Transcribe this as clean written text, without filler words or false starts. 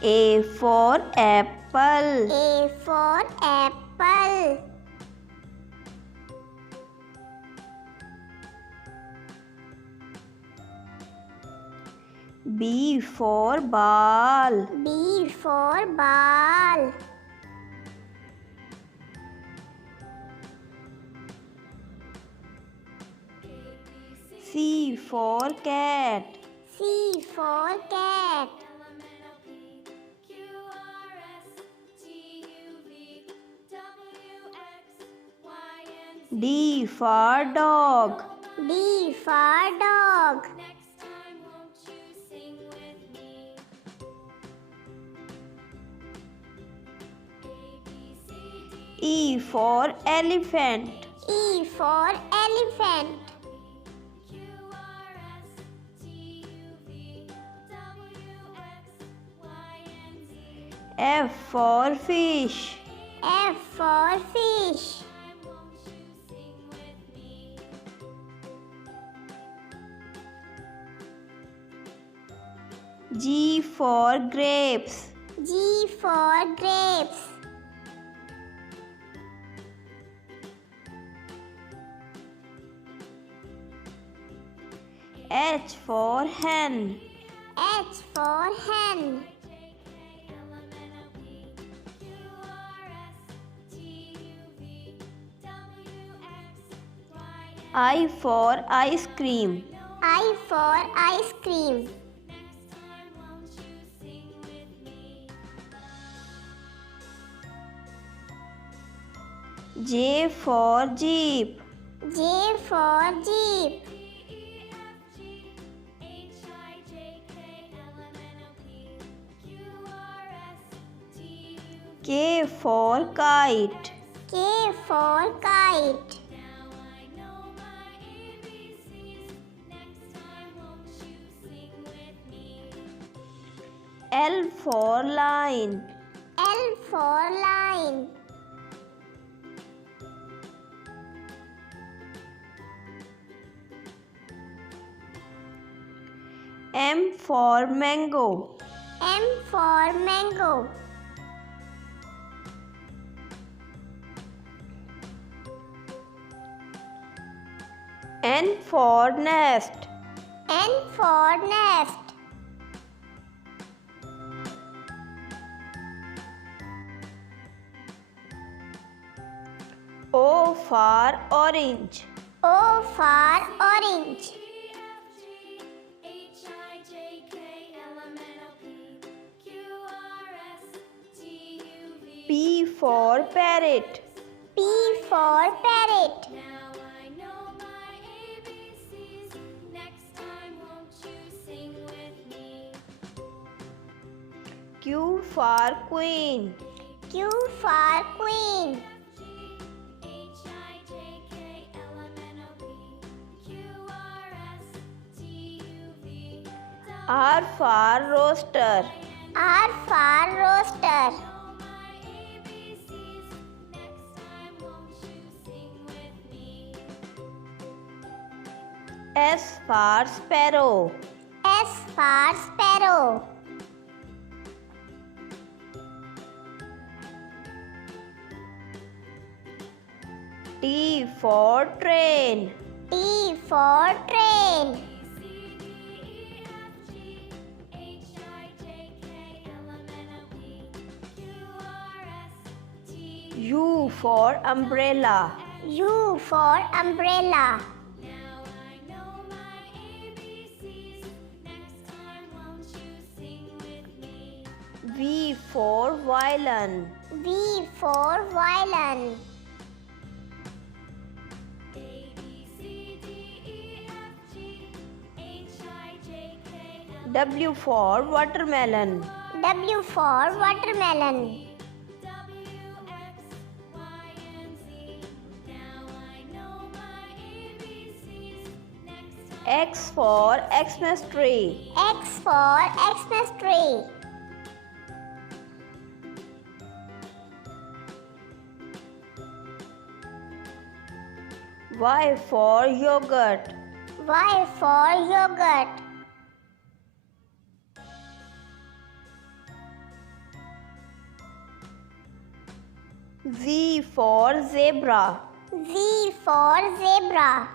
A for apple. A for apple. B for ball. B for ball. C for cat. C for cat. D for dog. D for dog. E for elephant. E for elephant. F for fish. F for fish. G for grapes. G for grapes. H for hen. H for hen. I for ice cream. I for ice cream. J for jeep. J for jeep. K for kite. K for kite. L for line. L for line. M for mango. M for mango. N for nest. N for nest. O for orange. O for orange. P for parrot. P for parrot. Q for queen. Q for queen. R for rooster. R for rooster. S for sparrow. S for sparrow. T for train. T for train. U for umbrella. U for umbrella. V for violin. V for violin. W for watermelon. W for watermelon. X for Xmas tree. X for Xmas tree. Y for yogurt. Y for yogurt. Z for zebra. Z for zebra.